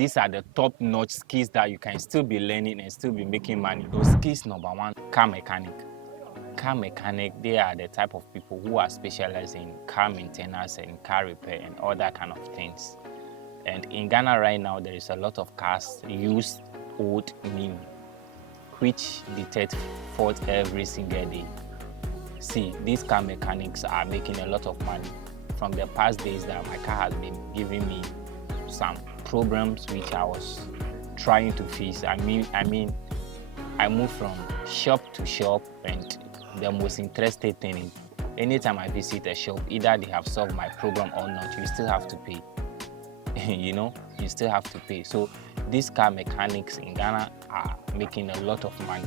these are the top-notch skills that you can still be learning and still be making money. So skills number one, car mechanic. Car mechanic, they are the type of people who are specialized in car maintenance and car repair and all that kind of things. And in Ghana right now, there is a lot of cars used, old, new, which detect fault every single day. See, these car mechanics are making a lot of money. From the past days that my car has been giving me some problems which I was trying to fix. I mean, I moved from shop to shop, and the most interesting thing is anytime I visit a shop, either they have solved my problem or not, you still have to pay. You know, you still have to pay. So these car mechanics in Ghana are making a lot of money,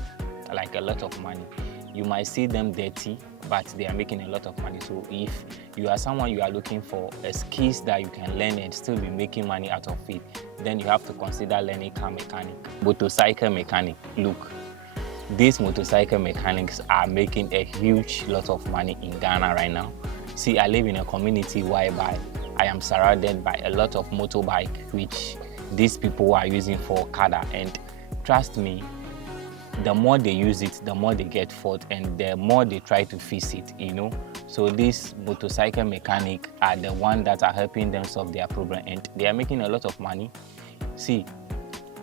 like a lot of money. You might see them dirty, but they are making a lot of money. So if you are someone you are looking for a skills that you can learn and still be making money out of it, then you have to consider learning car mechanic. Motorcycle mechanic, look, these motorcycle mechanics are making a huge lot of money in Ghana right now. See, I live in a community whereby I am surrounded by a lot of motorbike which these people are using for kada, and trust me, the more they use it, the more they get fault and the more they try to fix it, you know. So these motorcycle mechanic are the ones that are helping them solve their problem, and they are making a lot of money. See,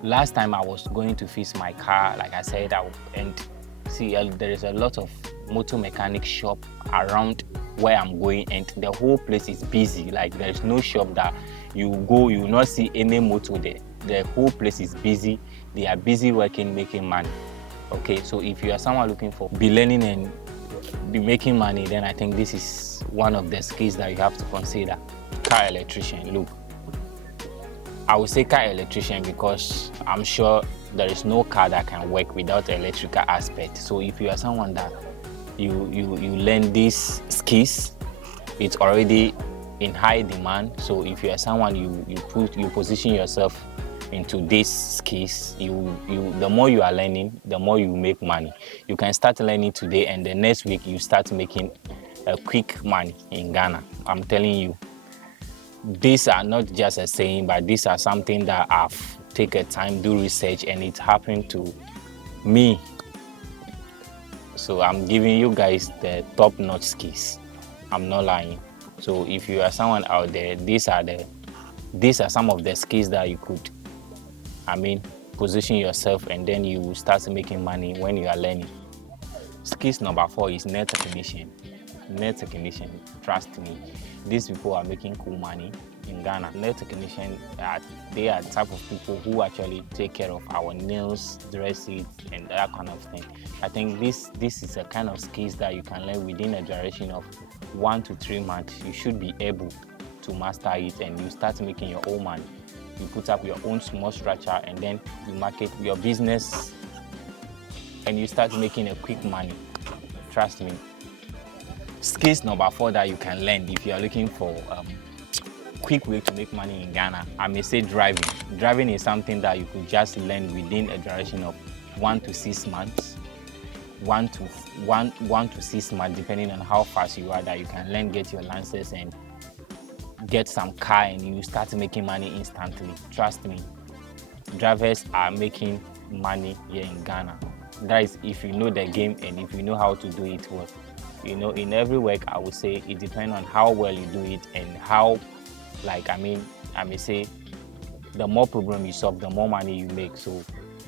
last time I was going to fix my car, like I said, there is a lot of motor mechanic shop around where I'm going, and the whole place is busy. Like, there's no shop that you go, you will not see any motor there. The whole place is busy. They are busy working, making money. Okay, so if you are someone looking for be learning and be making money, then I think this is one of the skills that you have to consider. Car electrician, look, I would say car electrician because I'm sure there is no car that can work without electrical aspect. So if you are someone that you learn these skills, it's already in high demand. So if you are someone you position yourself into these skills, the more you are learning, the more you make money. You can start learning today, and the next week you start making a quick money in Ghana. I'm telling you, these are not just a saying, but these are something that I've taken time, do research, and it happened to me. So I'm giving you guys the top-notch skills. I'm not lying. So if you are someone out there, these are some of the skills that you could, position yourself, and then you will start making money when you are learning. Skills number 4 is net technician. Net technician, trust me, these people are making cool money in Ghana. Net technician, they are the type of people who actually take care of our nails, dress it, and that kind of thing. I think this is a kind of skills that you can learn within a duration of 1 to 3 months. You should be able to master it, and you start making your own money. You put up your own small structure, and then you market your business, and you start making a quick money. Trust me. Skills number 4 that you can learn if you are looking for quick way to make money in Ghana, I may say driving. Driving is something that you could just learn within a duration of 1 to 6 months. 1 to 6 months, depending on how fast you are, that you can learn, get your license, and get some car, and you start making money instantly. Trust me, drivers are making money here in Ghana. That is if you know the game and if you know how to do it well. You know, in every work, I would say it depends on how well you do it and how, I may say, the more problem you solve, the more money you make. So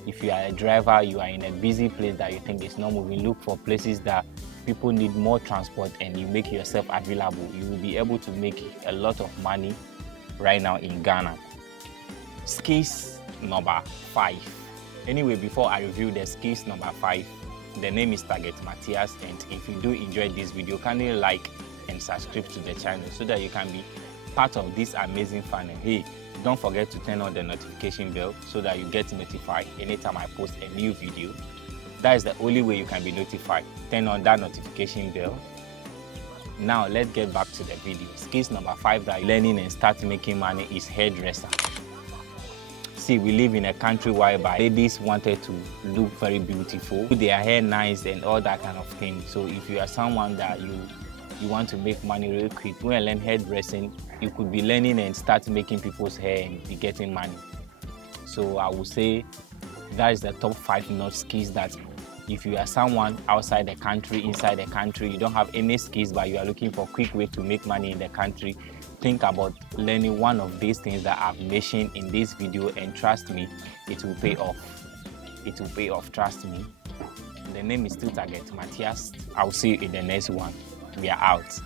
if you are a driver, you are in a busy place that you think is not moving, look for places that people need more transport, and you make yourself available. You will be able to make a lot of money right now in Ghana. Skills number 5. Anyway, before I review the skills number 5, the name is Target Matthias, and if you do enjoy this video, kindly like and subscribe to the channel so that you can be part of this amazing fun. And hey, don't forget to turn on the notification bell so that you get notified anytime I post a new video. That is the only way you can be notified. Turn on that notification bell. Now let's get back to the video. Skills number 5 that learning and start making money is hairdresser. See, we live in a country whereby ladies wanted to look very beautiful, put their hair nice and all that kind of thing. So if you are someone that you want to make money real quick, when you learn hairdressing, you could be learning and start making people's hair and be getting money. So I would say that is the top 5 not skills that if you are someone outside the country, inside the country, you don't have any skills but you are looking for a quick way to make money in the country, think about learning one of these things that I've mentioned in this video, and trust me, it will pay off. It will pay off, trust me. The name is still Target Matthias. I'll see you in the next one. We are out.